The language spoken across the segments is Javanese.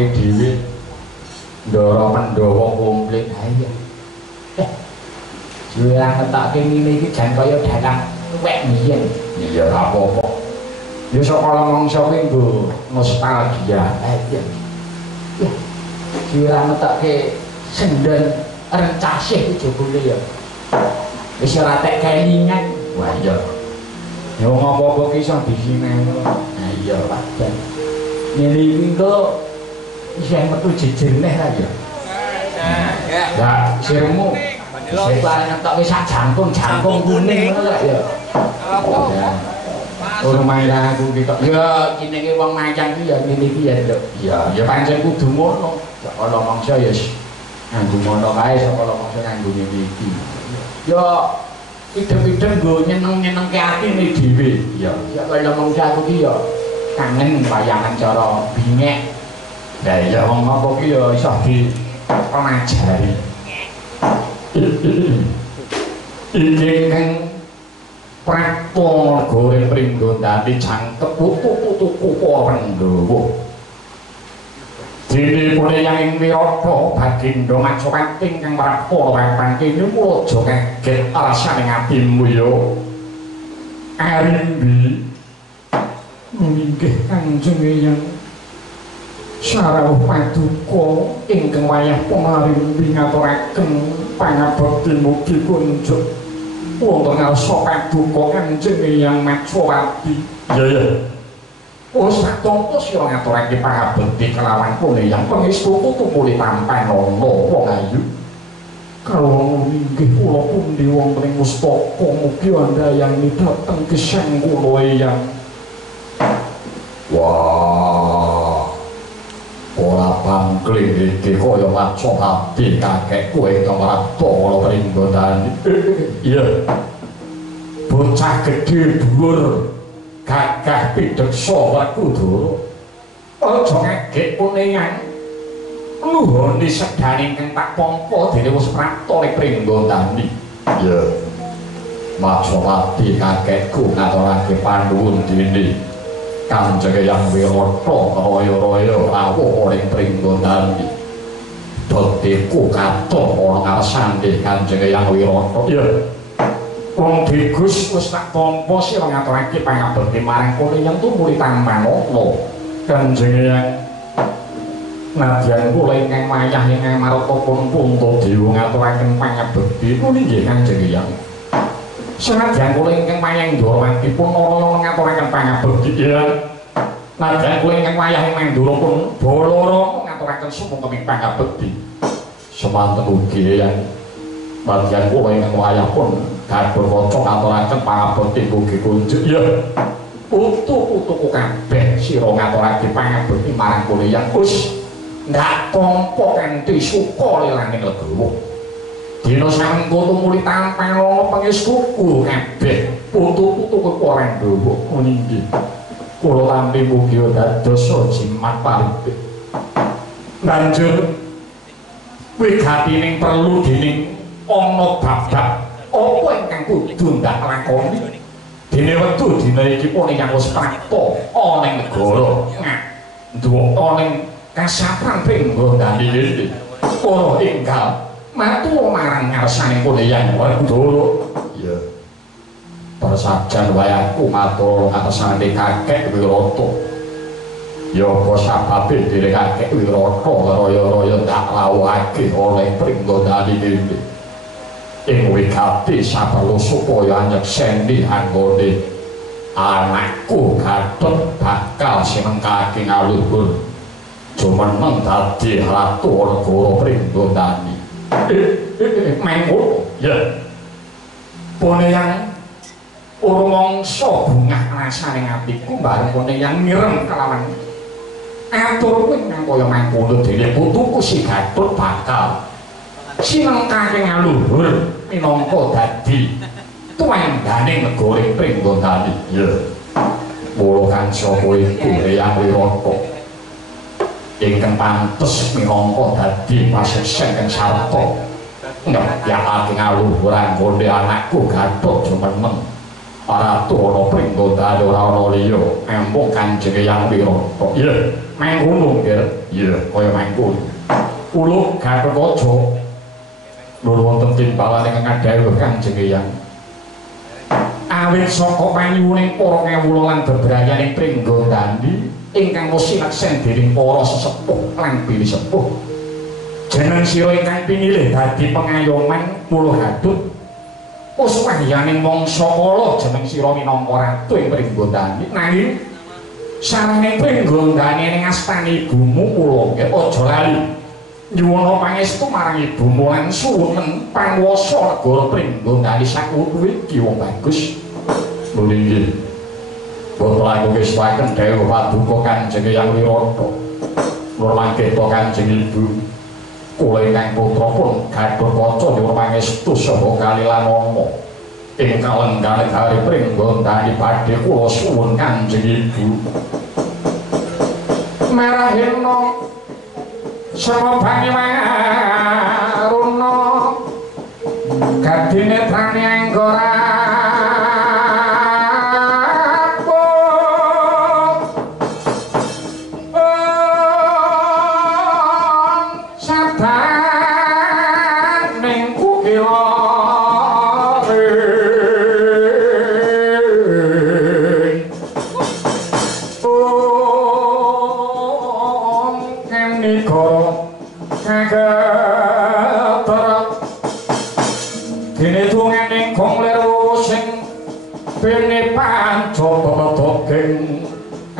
awake dhewe ndara Pandhawa komplit. Ha iya. Juang ngetokke ngene iki jan kaya dalang wek biyen. Iya ora apa-apa. Ya saka mangsa kuwi nggo nostalgia. Ha iya. Juang ngetokke sendon rencasih jebule ya. Wis ora tek kelingan. Wah iya. Ya ngopo-opo ki iso disineni. Ha iya pancen. Ngene iki kok isih metu jejerneh ra ya. Ya, sirmu wis bareng ngentokke sak jangkung kuning ngono ya. Ora main aku ki kok. Ya jenenge wong macan ki ya ngene iki ya, Nduk. Iya, ya pancen kudu ngono. Kala mangsa ya nganggo ngono kae saka mangsa nganggo ngene iki. Ya idem-idem nggo nyeneng-nyenengke atine dhewe. Iya, ya kala mangsa aku ki ya kangen wayangan cara bingek. Lah iya wong apa ki ya iso dipelajari. Iki kang Prato goreng Pringgondani jangkep putu-putu Pandhawa. Dene pune yang Wirata Bagindo Macapating kang Prato wewang kene mulo aja kaget rasane atimu yo. Arimbi inggih Kanjeng Eyang Sarawuh Paduka ingkang wayah pamarimbi ngaturaken pangabekti mugi kunjuk wonten ngarsa Paduka Kanjeng Eyang Macawati. Iya. Wis satampa sira ngaturake pangabekti kelawan pune yang pangestuku tumuli tampan ana wong ayu. Kalau inggih kula pundi wonten ing mustaka mugi andayani dhateng gesang kula Eyang. Wah. Ora pangkling iki kaya Macawati kakek kowe Kamarato kala Pringgondani. Iya. Bocah gedhe dhuwur gagah pidheksa Werkudara. Aja ngegek kuningan. Nuhoni sedane kang tak pompa dene wis prapta ning Pringgondani. Iya. Macawati kakekku ngaturake panuwun dene Kanjeng Eyang Wirata kaya-kaya rawuh ing Pringgondani. Dadiku katon ana ngarsane Kanjeng Eyang Wirata. Iya. Wong Digus wis tak tampa sira ngaturake pangabekti marang kene yen tumuli tampan ana. Kanjeng Eyang nadyan kula ingkang wayah ingkang maratapun Puntadewa ngaturaken pangabekti pundi nggih Kanjeng Eyang. Senadyan kula ingkang wayah Ndarawatipun ora ngaturaken pangabekti ya. Nadyan kula ingkang wayah ing Mandura pun Balara ngaturaken sumengking pangabekti. Semanten ugi ya. Nadyan kula ingkang wayah pun Gathotkaca ngaturaken pangabekti ugi kunjuk ya. Putu-putuku kabeh sira ngaturake pangabekti marang kula yang Gus. Ndak tampa kanthi suka lilaning legawa. Dina samengko tumuli tampan ana pangestuku kabeh putu-putu Pandhawa nggih. Kula tampi mugi dados jimat paripik. Banjur wigatining perlu dening ana bab-bab apa ingkang kudu ndak lakoni. Dene wektu dina iki pun yang wis prapta ana ing negara. Nduwuk ana ing kasatran Pringgondani iki. Para enggal matur marang ngarsane kula yang Werkudara. Iya. Persajan wayahku matur atasane kakek Wirata. Ya apa sababe dene kakek Wirata raya-raya tak lawuhake oleh Pringgondani iki. Ing wigati saperlu supaya nyekseni anggone anakku Gatot bakal sinengkake ngaluhur jumeneng dadi ratu negara Pringgondani. Mengko ya pone yang urmangsa bungah rasane atiku bareng pone yang mireng kelawan atur kuwi nang kaya mangkono dene putuku si Gatot bakal sinengkake ngaluhur minangka dadi tuandane negara Pringgondani. Ya mula kan sapa iku Eyang Wirata ingkang pantes minangka dadi paseseng kang sarta ngebyakake ngaluhur anggone anakku Gatot jumeneng ratu ana Pringgondani ora ana liya empung Kanjeng Eyang Wirata. Iya mangkono nggih. Iya, kaya mangkono. Kula Gatot Kaca lur wonten timbalan ingkang dawuh Kanjeng Eyang. Awit saka panyuwuning para kawula lan bebrayaning Pringgondani ingkang sinaksen dening para sesepuh lan bini sepuh. Jeneng sira ingkang pinilih dadi pengayoman kula Gatut. Uswahyaning mangsa kala jeneng sira minangka ratu ing Pringgondani. Nanging sarane Pringgondani ning astane ibumu kula nggih aja lali nyuwun pangestu marang ibumu lan suwun panguwasa negara Pringgondani sakuwi iki wong bagus. Muli nggih. Kula langkung saken dawuh paduka Kanjeng Hyang Wirata. Nur mangketa Kanjeng Ibu. Kula ingkang putra pun Gatot Kaca nyuwun pangestu saha kalilanama. Ing kalenggan negari Pringgondani badhe kula suwun Kanjeng Ibu. Marahena sama bangi waruna gadine trane anggora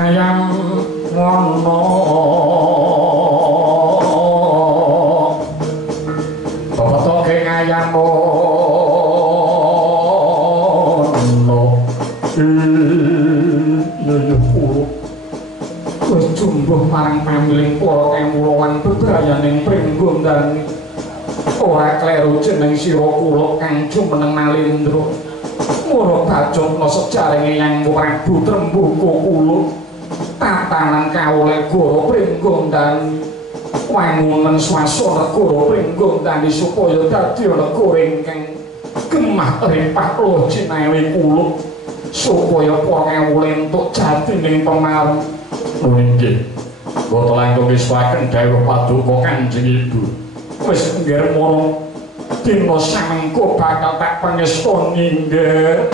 ayam ngono bapak ayam ngono iya kulo wis jumbuh marang pamiling para kemulungan bebrayaning Pringgondani ora kleru jeneng sira kula kang jumeneng Nalendra. Mula bacotna sejarah Hyang Prabu Trembaka kula tatanan kawula negara Pringgondani wangunan swasana negara Pringgondani supaya dadi negara ingkang gemah rempah kula cinawi kula supaya para kawula entuk jatining pamareng. Nggih. Kula langkung wiswaken dawuh paduka Kanjeng Ibu. Wis nggih mono dina samengko bakal tak pangestoni nggih.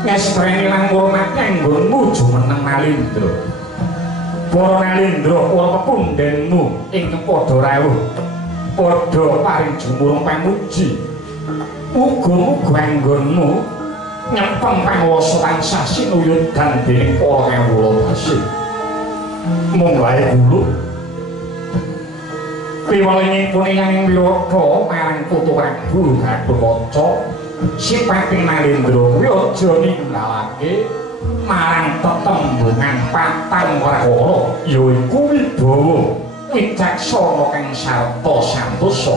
Ngestreni lan ngurmati anggonmu jumeneng Nalendra. Para Nalendra para pepundhenmu ingkang padha rawuh padha paring jumurung pamuji. Muga-muga anggonmu nyempeng panguwasa lan sasinuyudan dening para kawula tasih. Mung wae kula piwalingipun Hyang Wirata marang Putu Prabu Gatot Kaca sipating Nalendra kuwi aja ninggalake marang tetembungan patang prakara yaiku wibawa wicaksana kang sarta santosa.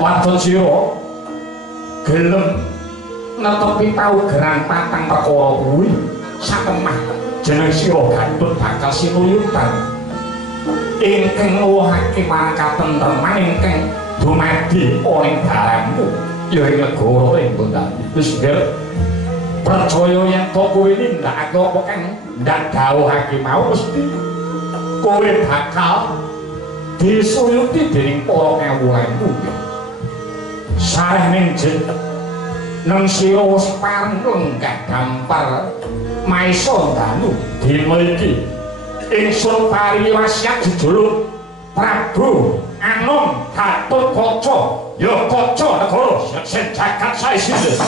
Wadon sira gelem netepi paugeran patang prakara kuwi satemah jeneng sira Gatot bakal sinuyutan ingkang nuwuhake marang katentreman ingkang dumadi ana ing dalammu ya ing negara Pringgondani. Wis nggih percaya yen to kowe nindakake apa kang ndak dawuhake mau mesti kowe bakal disuyuti dening para kawulanmu. Sareh ning nang sira wis pareng lenggah gampar maisa danu dina iki ingsun paringi wasiat jejuluk Prabu Anom Gatotkaca ya kaca negara sing jagat saisine.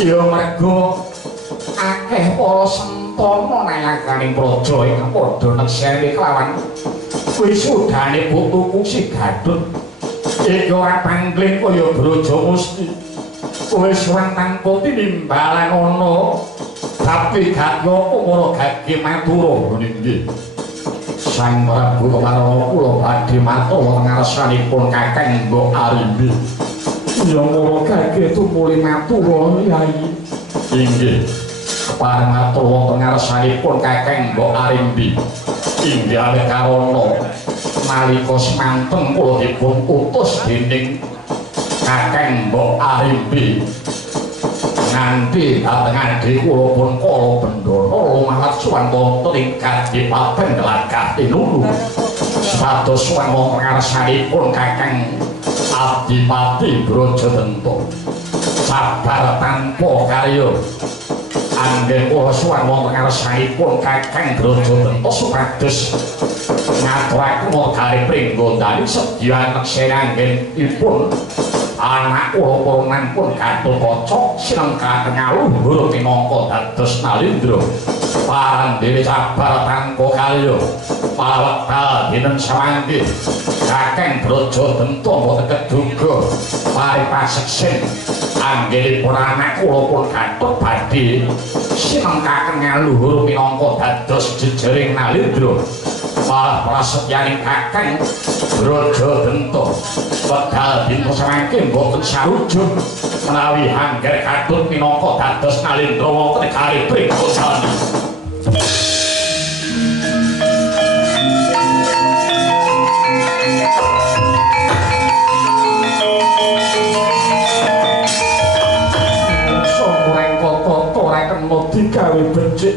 Ya mergo akeh para sentana nayakaning praja ingkang padha nekseni kelawan wisudane putuku si Gadut iki ora pangling kaya Braja Musti wis wantang tinimbalan ana tapi gak ngopo para gage matur nggih Sang Prabu karo kula badhe matur wonten ngarsanipun Kakang Mbok Arimbi. Ya mula gage tumuli matur Yai. Inggih. Pareng matur wonten ngarsanipun Kakang Mbok Arimbi. Inggih awit karana nalika semanten kula dipun utus dening Kakang Mbok Arimbi. Nganti dateng adhi kula pun kala Bendana lumahat suwan wonten ing Kadipaten Glagah Tinulu. Sados suwan wonten ngarsanipun Kakang Adipati Brajadenta. Sabar tanpa karya. Anggen kula suwan wonten ngarsanipun Kakang Brajadenta supados ngaturaken wekdal pringgondani sedya nekseni anggenipun anak kula purunanipun Gatotkaca sinengkaken ngaluhur minangka dados Nalindra parandene sabar tanpa karya pawekdal dinten sawanggih Kakang Brajadenta boten keduga paripaseksin anggenipun anak kula pun Gatot badhe sinengkaken ngaluhur minangka dados jejering Nalindra malah prasetyaning Kakang Brajadenta wekdal dinten sawanggih boten sarujung menawi angger Gatot minangka dados Nalindra wonten kali pringgondani. Somoreng kota ora kena digawe becik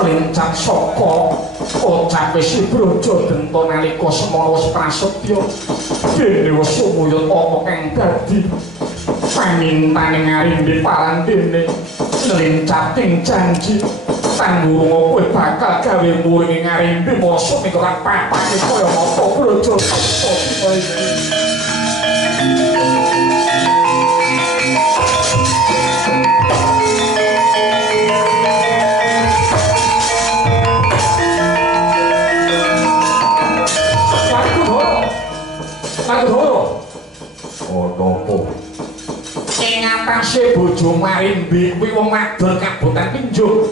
lincah saka ucape si Brajadenta nalika semana wis prasetya dene wis sumuyut apa kang dadi pamintaning Arimbi parandene nlincating janji tanggurung kowe bakal gawe muring Arimbi mosok ing ora papane kaya apa Brajadenta iki. Ing atase bojo Arimbi kuwi wong wadon kabotan Pinjung.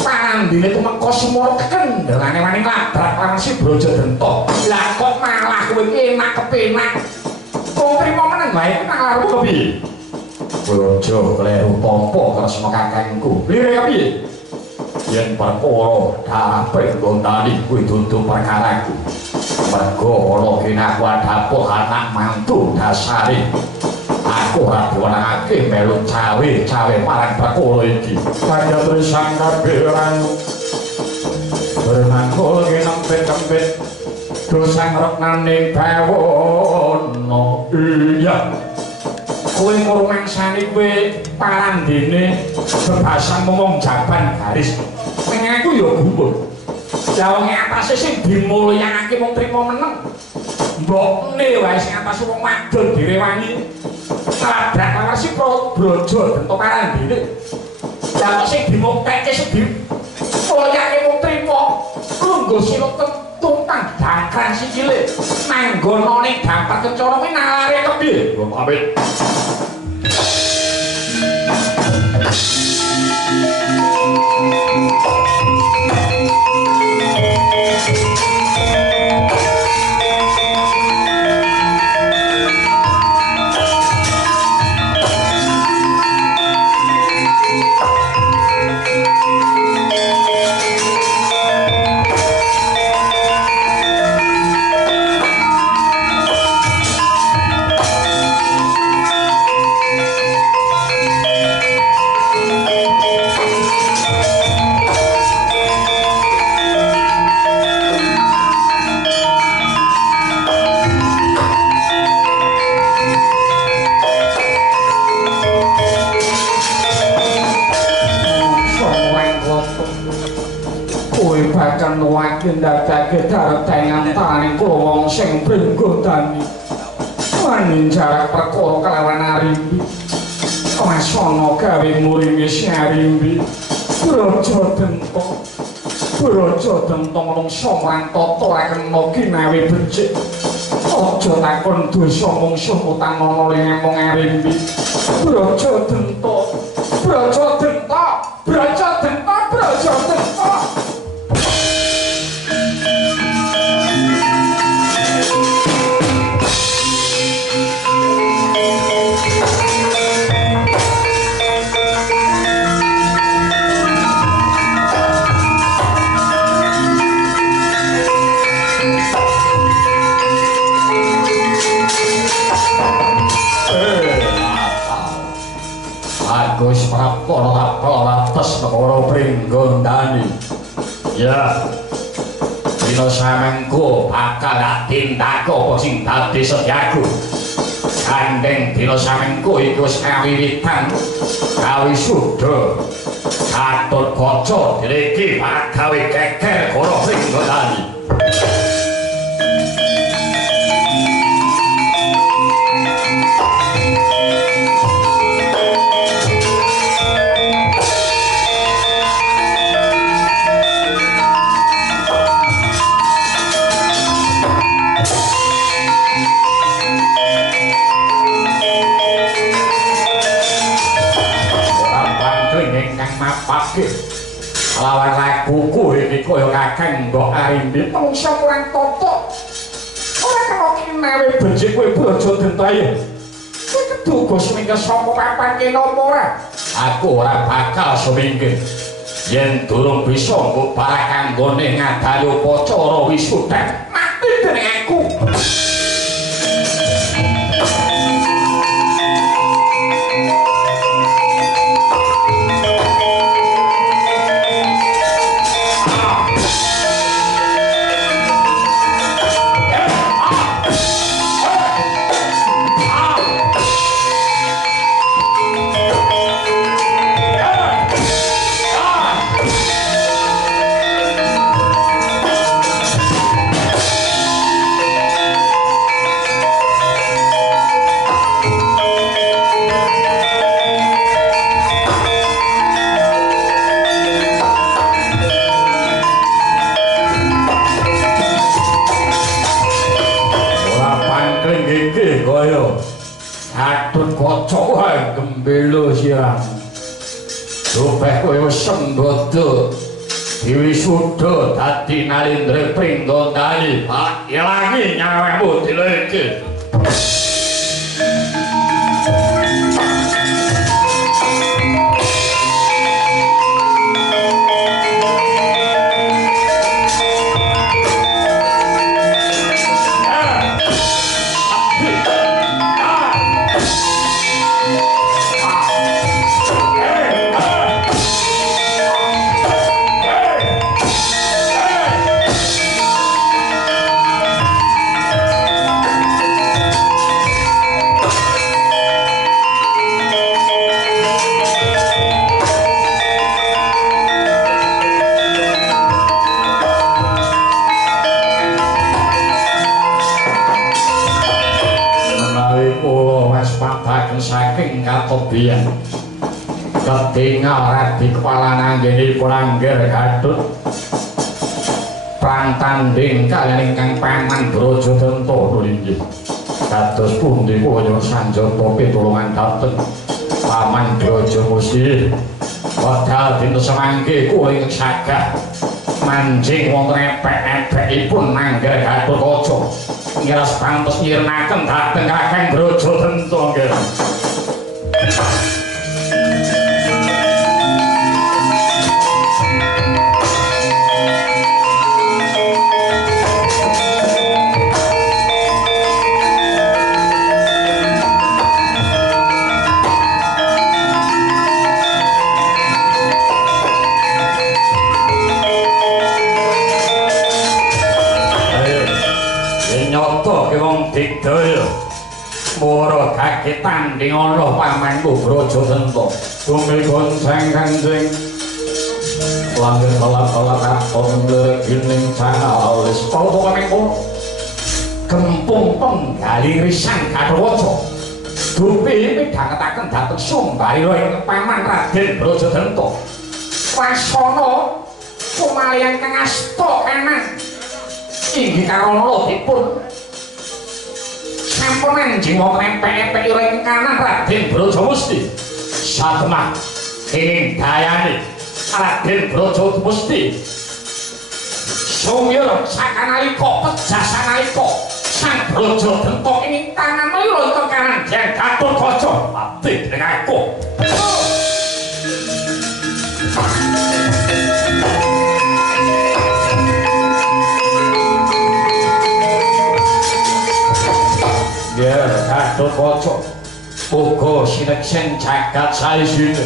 Parandine tumeka semana kendhelane wani labrak lan si Brojo Dento. Lah kok malah kowe enak kepenak. Kok trimo meneng wae nang larmu kepiye? Brojo kleru tampa kresna kakangku. Lire kepiye? Yen perkara dapet Gondani kuwi dudu perkaraku. Mergo ana kinakuan dapur anak mantu dasare. Aku ora diwenangake melu cawe marang perkara iki. Panjabri sang kabirang bermangkul kenempet-empet dosang reknaning bawono. Iya kowe ngurmangsani kowe parandene bebasan ngomong jaban garis ning aku ya gumun. Lah wong atase sing dimulyakake mung trimo meneng. Mbokne wae sing atase wong wadon direwangi. Labrak karo si Brojo Dento parandene. Lah kok sing dimuktekke sing dimulyakake mung trimo. Lungguh sira tumpang dangkran sikile. Manggono ning dampar kecara kuwi nalare kepiye? Yo pamit. Ndadake daretengan taning kula wong sing Brenggondani maning jarak perkara kelawan Arimbi wasana gawe muringi Arimbi Brojo Dento mungsa mrantata ora kena ginawe becik aja takon dosa mungsuh utang ana ing emong Arimbi Brojo Dento Agus Prapta atas negara Brenggondani. Ya, dina samengko bakal tindak apa sing dadi sedyaku. Gandeng dina samengko iku wis kawiwitan kawisuda. Katut kaca diriki gawe geger negara Brenggondani. Lawan lakuku iki kaya kakang Mbok Arimbi mungsa kurang toto. Ora kena kinawe becik kowe Brojo Dento ayo. Kowe keduga semingga sapa papan kene apa ora? Aku ora bakal semingga. Yen durung bisa mbok barak kanggone ngadali upacara wisuda, mati dening aku. Gembelo siang. Rupeh kowe sembada Dewi Suda dadi Nalindra Pringgondani pak ilangi nyawemu dileke. Saking katobian ketinggal radi kepala nanggini Pulangger Gadut perang tanding kalian ingkang Paman Brajadanta nggih kados pundi kaya Sanjata pitulungan dateng Paman Brajamusti wedal dinten semangke kula ing sagah manjing wonten epek-epekipun Nangger Gatotkaca ngiras pantes nyirnaken dhateng Kakang Brajadanta nggih. Digdaya mara kaki tanding ana Pamanku Brajadanta bumi gonceng kanjeng langit kelap-kelap katon gining calis pauto kamengko gempung penggali risang Gatotkaca dupi midhangetaken dhateng Sumbarira ing Paman Raden Brajadanta wasana kumalian kang asta kanan inggih karana dipun sampun manjing wonten epek-epek ing kanan Raden Brajamusti satemah ing dayane Raden Brajamusti sumira sakanalika pejah sanalika Sang Brajadanta ing tangan mlira ing kanan Hyang Gatotkaca abdi dening aku. Gatotkaca uga sineksen jagat saisine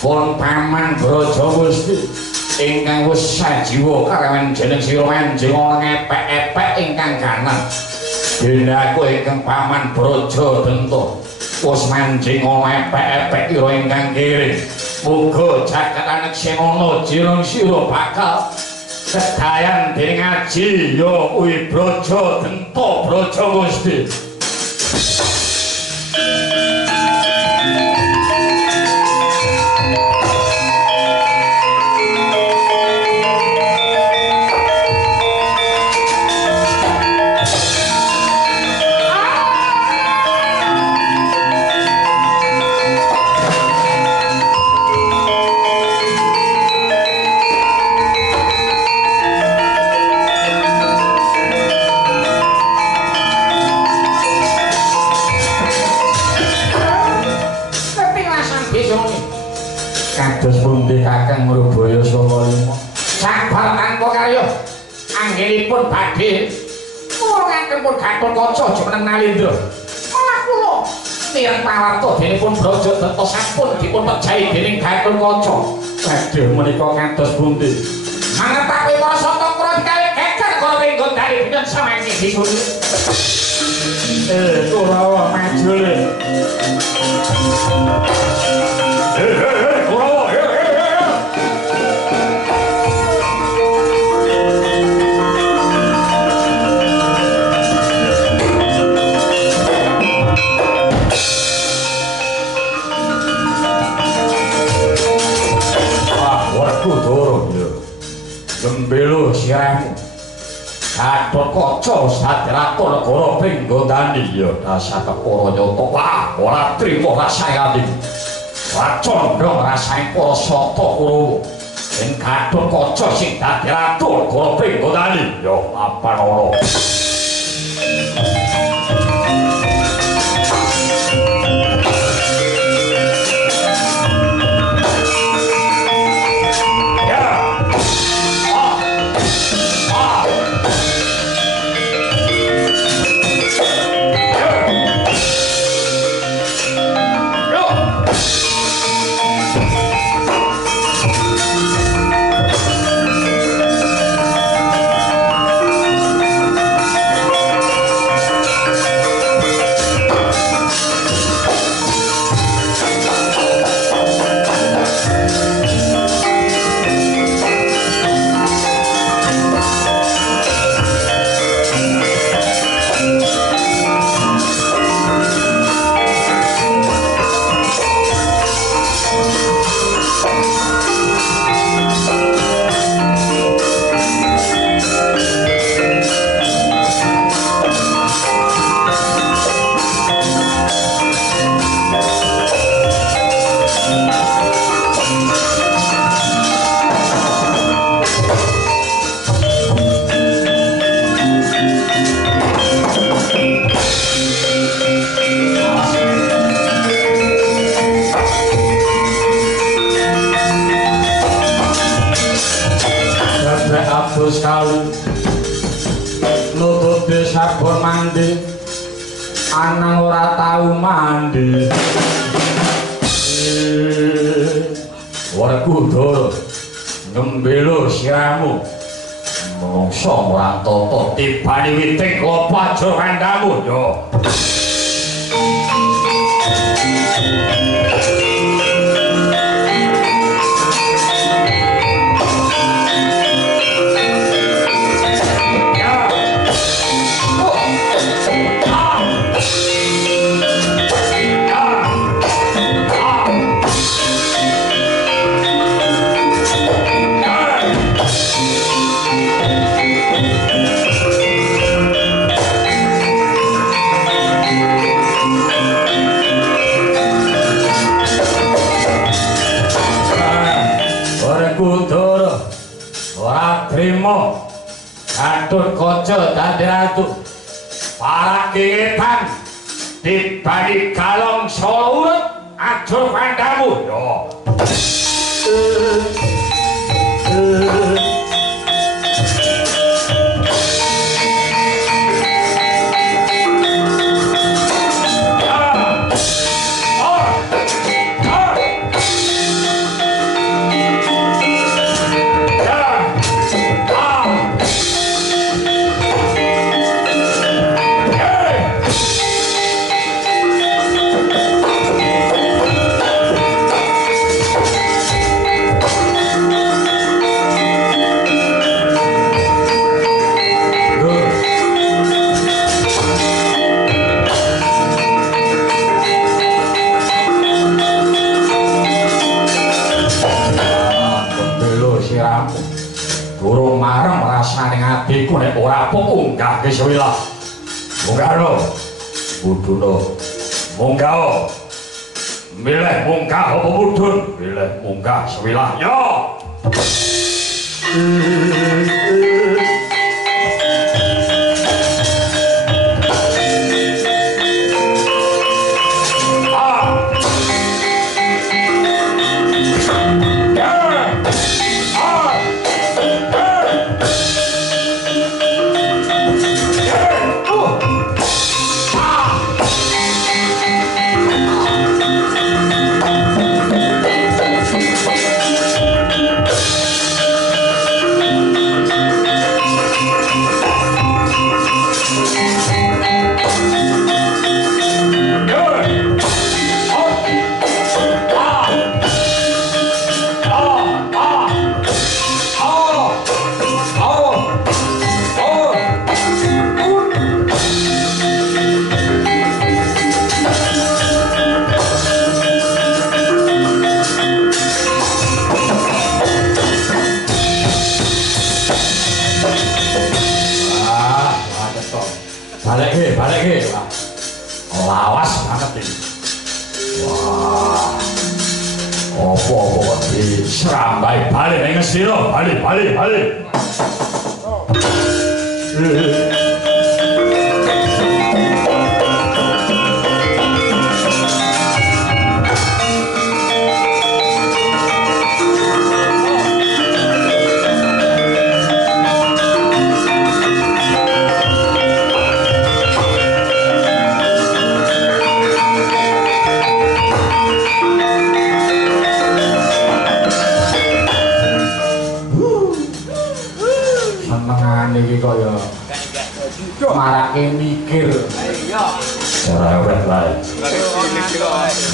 pun Paman Brajamusti ingkang wis sajiwa kalawan jeneng sira manjing ngepek-epek ingkang kanan dene aku ingkang Paman Brajadanta wis manjing ngepek-epek ira ingkang kiri muga jagat aneksenana jireng sira bakal sedayan dening aji ya kuwi Brajadanta Brajamusti. Kakang Mrubaya Saka Lima sabar tanpa karya anggenipun badhe ngurungaken pun Gatotkaca jumeneng Nalindra malah kula mireng pawarta denipun Brajadanta sampun dipun pejahi dening Gatotkaca badhe menika kados pundi mangertaken para Satya dikali geger kala Pringgondani dinten samangke disuni Kurawa maju le Kurawa gembelo sirahmu Gatotkaca sadrata negara Pringgondani ya dasar para nyata wah ora trima rasane ati ora condong rasane para Sata Kurawa sing Gatot Kaca sing dadi ratu negara Pringgondani ya apa ora. Sekali nutupi sabun mandi anang ora tau mandi Werkudara ngembelo siramu mongso ora tata tibane witing klopo aja kandamu yo Gatot Kaca dadi ratu para ketan dibanding galong solo urut aja kandamu yo adikku nek ora apa munggah ke sewilah munggah no budhuno munggah milih munggah apa mudhun milih munggah sewilah yo balik lawas banget ini wah Apa kok diserambai balik ning ngesira, balik. Marake mikir. Cerewet lae.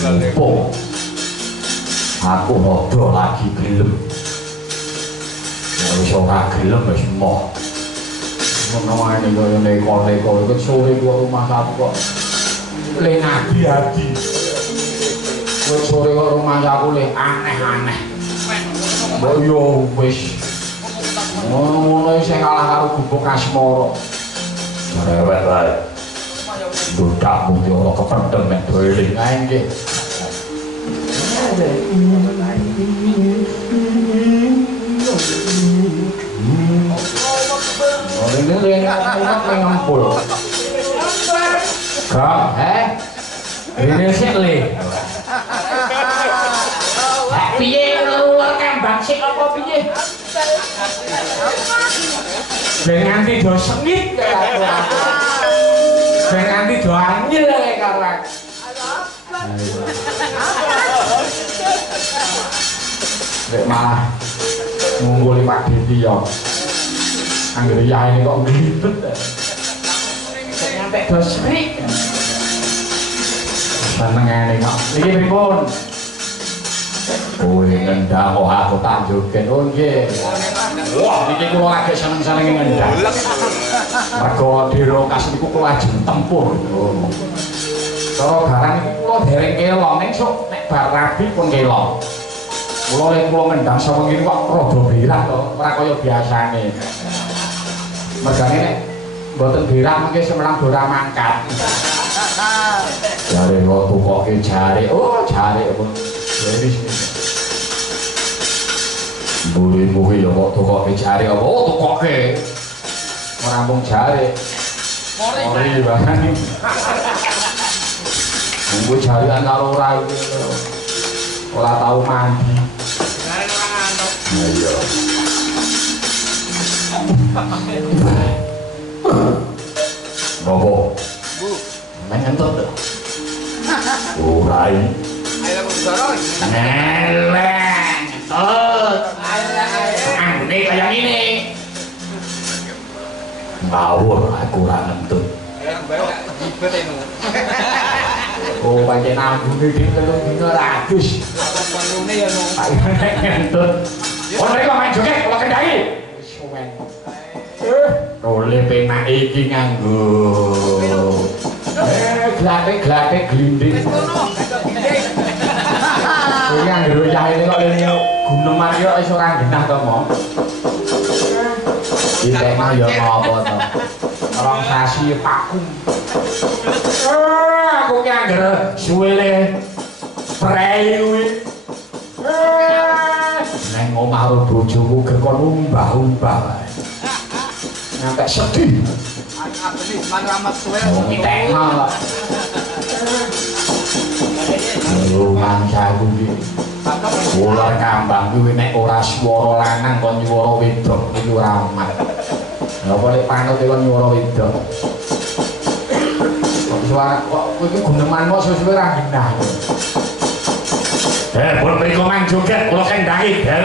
Mumpung aku rada lagi gelem. Wis ora gelem wis moh. Ngono wae kaya neko-neko iki sore ku rumah aku kok le ngadi-adi. Kowe sore kok rumah aku le aneh-aneh. Mbok yo wis ngono sing kalah karo gubuk asmara. Cerewet lae. Dudakmu ki ora kependhem nek doeling ae nggih. Ini ngempul. Kak, ini sih le. Piye luar kembang sik apa piye? Ben nganti do sengit karo aku. Ben nganti do anyel karo aku. Nek malah ngungguli Pak Devi yo. Anggere yae kok nglibet. Sing nyampe do sengit. Senengane kok. Iki pripun? Kowe ngendang kok aku tak joget. Oh nggih. Wah, iki kula lagi seneng-senenge ngendang. Mergo dirokas niku kula ajeng tempur. Cara barang iki kula dereng kelong ning sok nek bar rabi pun kelong. Kula lek kula ngendang sapa ngene kok rada birak to, ora kaya biasane. Mergane nek mboten birak mengke semelang ora mangkat. Jare kok tukoke jare. Oh, jare apa? Wis Buri-buri ya kok tukoke jare apa? Oh, tukoke. Ora mung jare. Mori banget. Munggo jarian karo ora iki. Ora tau mandi. Iya. Bobo. Bu. Menyentuh tuh. Urai. Ayo aku dorong. Neleng. Ini kayak ini. Ngawur aku ora ngentut. Oh, pancen ambune iki telung dina ratus. Pangune ya no. Ngentut. Oh, mereka main joget kula kendaki. Wis suwen. Oleh penak iki nganggo. Glate glinding. Kowe anggere yae kok lene guneman yo iso ora genah to, Mong. Ditekno yo ngopo to. Rong sasi pakum. Aku ki anggere suwele prei kuwi. Neng omah karo bojoku gekon umbah-umbah wae. Nyampe sedih. Abeni man ramat suwe. Ditekno. Rumah jago iki. Ular kambang kuwi nek ora swara lanang kon swara wedok iki ora aman. Lha apa nek panut kon swara wedok. Kok suara kok kowe iki guneman kok suwe-suwe ra genah. Pun mriko mang joget kula kendaki, Den.